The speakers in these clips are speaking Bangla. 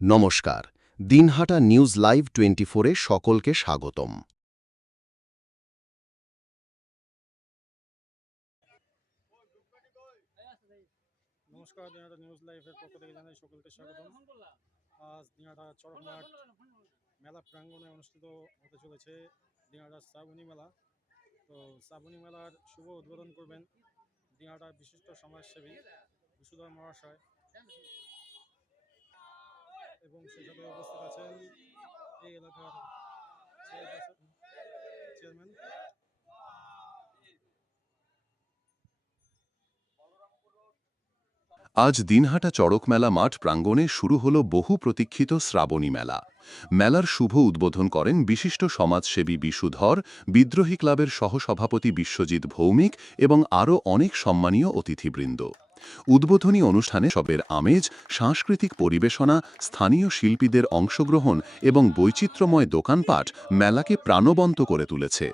নমস্কার, দিনহাটা নিউজ লাইভ 24-এ সকলকে স্বাগতম। নমস্কার, দিনহাটা নিউজ লাইভের পক্ষ থেকে জানাই সকলকে স্বাগতম। আজ দিনহাটা চড়কমাঠ মেলা প্রাঙ্গণে অনুষ্ঠিত হতে চলেছে দিনহাটা শ্রাবণী মেলা। তো শ্রাবণী মেলার শুভ উদ্বোধন করবেন দিনহাটার বিশিষ্ট সমাজসেবী বিশুধর মহাশয়, এবং সেই সাথে উপস্থিত আছেন এই এলাকার চেয়ারম্যান। আজ দিনহাটা চড়ক মেলা মাঠ প্রাঙ্গণে শুরু হল বহু প্রতীক্ষিত শ্রাবণী মেলা। মেলার শুভ উদ্বোধন করেন বিশিষ্ট সমাজসেবী বিশুধর, বিদ্রোহী ক্লাবের সহসভাপতি বিশ্বজিৎ ভৌমিক এবং আরও অনেক সম্মানীয় অতিথিবৃন্দ। উদ্বোধনী অনুষ্ঠানে সবের আমেজ, সাংস্কৃতিক পরিবেশনা, স্থানীয় শিল্পীদের অংশগ্রহণ এবং বৈচিত্র্যময় দোকানপাট মেলাকে প্রাণবন্ত করে তুলেছে।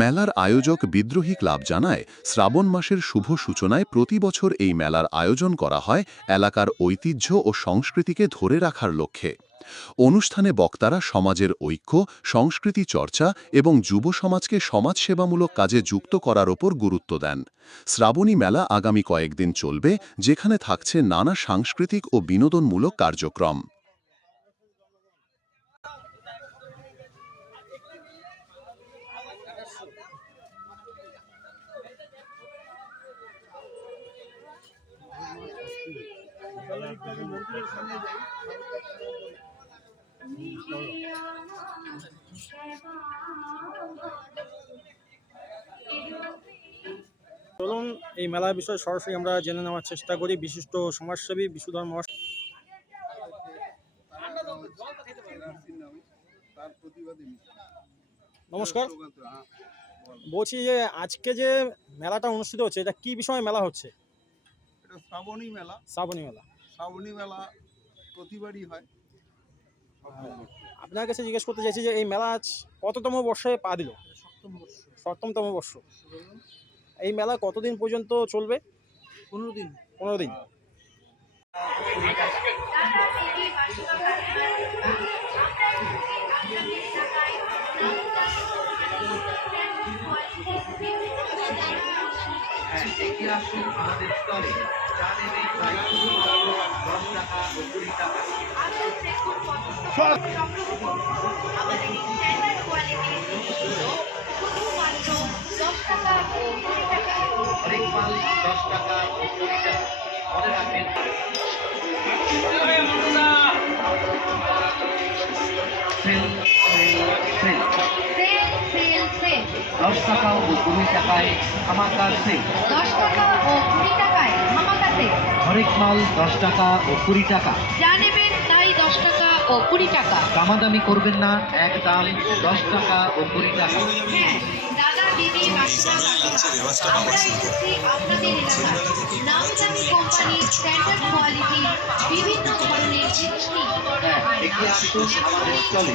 মেলার আয়োজক বিদ্রোহী ক্লাব জানায়, শ্রাবণ মাসের শুভ সূচনায় প্রতি বছর এই মেলার আয়োজন করা হয় এলাকার ঐতিহ্য ও সংস্কৃতিকে ধরে রাখার লক্ষ্যে। অনুষ্ঠানে বক্তারা সমাজের ঐক্য, সংস্কৃতি চর্চা এবং যুব সমাজকে সমাজসেবামূলক কাজে যুক্ত করার ওপর গুরুত্ব দেন। শ্রাবণী মেলা আগামী কয়েকদিন চলবে, যেখানে থাকছে নানা সাংস্কৃতিক ও বিনোদনমূলক কার্যক্রম। চলুন এই মেলার বিষয়ে সরাসরি আমরা জেনে নেওয়ার চেষ্টা করি বিশিষ্ট সমাজসেবী বিশুধর মহাশয়। নমস্কার, বলছি যে আজকে যে মেলাটা অনুষ্ঠিত হচ্ছে, এটা কি বিষয়ে মেলা হচ্ছে? এটা শ্রাবণী মেলা। শ্রাবণী মেলা। শ্রাবণী মেলা প্রতিবারই হয়। আপনার কাছে জিজ্ঞেস করতে চাইছি যে এই মেলা আজ কততম বর্ষে পা দিল? সপ্তমতম বর্ষ। এই মেলা কতদিন পর্যন্ত চলবে? 15 দিন। 15 দিন। আমাদের স্টলে চা নেবে তাই শুধুমাত্র 10 টাকা ও 20 টাকা। অনেক মাল 10 টাকা ও 20 টাকা। মনে রাখবেন 10 টাকা ও 20 টাকায় ধামাকা সেল। 10 টাকা ও 20 টাকায় ধামাকা সেল। হরেক মাল 10 টাকা ও 20 টাকা। যা নেবেন তাই 10 টাকা ও 20 টাকা। দামাদামি করবেন না, এক দাম 10 টাকা ও 20 টাকা। হ্যাঁ, দাদা দিদি বাচ্চা আমরা এসেছি আপনাদের এলাকায় নামদামি কোম্পানি, স্ট্যান্ডার্ড কোয়ালিটি, বিভিন্ন ধরনের জিনিস নিয়ে। হ্যাঁ, এগিয়ে আসুন আমাদের স্টলে।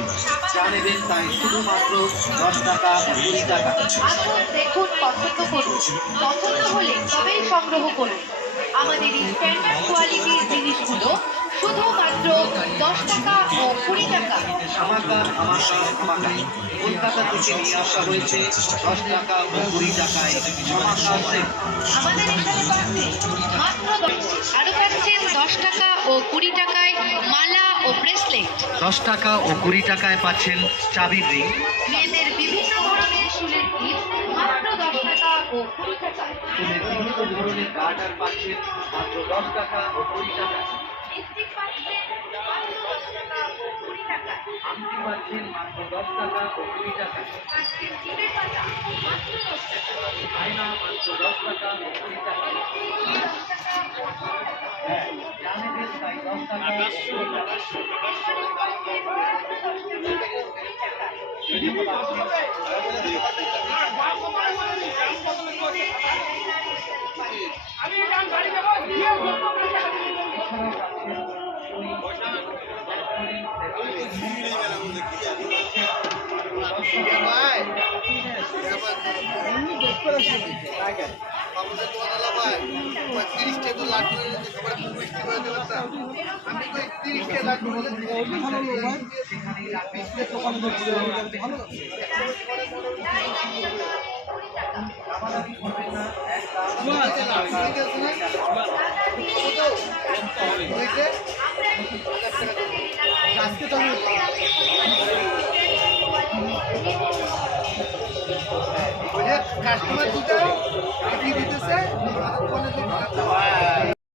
যা নেবেন তাই শুধুমাত্র 10 টাকা ও 20 টাকা। আসুন, দেখুন, পছন্দ করুন। পছন্দ হলে তবেই সংগ্রহ করুন। আমাদের এই স্ট্যান্ডার্ড কোয়ালিটির জিনিসগুলো শুধুমাত্র 10 টাকা ও 20 টাকা। ধামাকা ধামাকা ধামাকা। কলকাতা থেকে নিয়ে আসা হয়েছে 10 টাকা ও 20 টাকায় ধামাকা সেল। আমাদের এখানে পাচ্ছেন মাত্র আরো পাচ্ছেন 10 টাকা ও 20 টাকায় মালা ও ব্রেসলেট। 10 টাকা ও 20 টাকায় পাচ্ছেন চাবির রিং। মেয়েদের বিভিন্ন ধরনের চুলের ক্লিপ মাত্র 10 টাকা ও 20 টাকা। চুলের বিভিন্ন ধরনের গার্ডার পাচ্ছেন মাত্র 10 টাকা ও 20 টাকা। লিপস্টিক পাচ্ছেন মাত্র 10 টাকা ও 20 টাকা। আংটি পাচ্ছেন মাত্র 10 টাকা ও 20 টাকা। পাচ্ছেন জিভে পাতা মাত্র 10 টাকা। আয়না মাত্র 10 টাকা ও 20 টাকা। 10 টাকা ও 20 টাকা। হ্যাঁ, যা নেবেন তাই 10 টাকা ও 20 টাকা। স্টেশনারি পাচ্ছেন মাত্র 10 টাকা ও 20 টাকা। সিঁড়ি পাচ্ছেন বাবুদের দোকান আলা ভাই 35 টাকা লাড্ডু যদি সবাই 20 টাকা করে দেবেন না আমি তো 30 টাকা লাড্ডু বলে ভালো লোক ভাই দোকানে ভালো আজকে তো কাস্টমার দুটো দিতেছে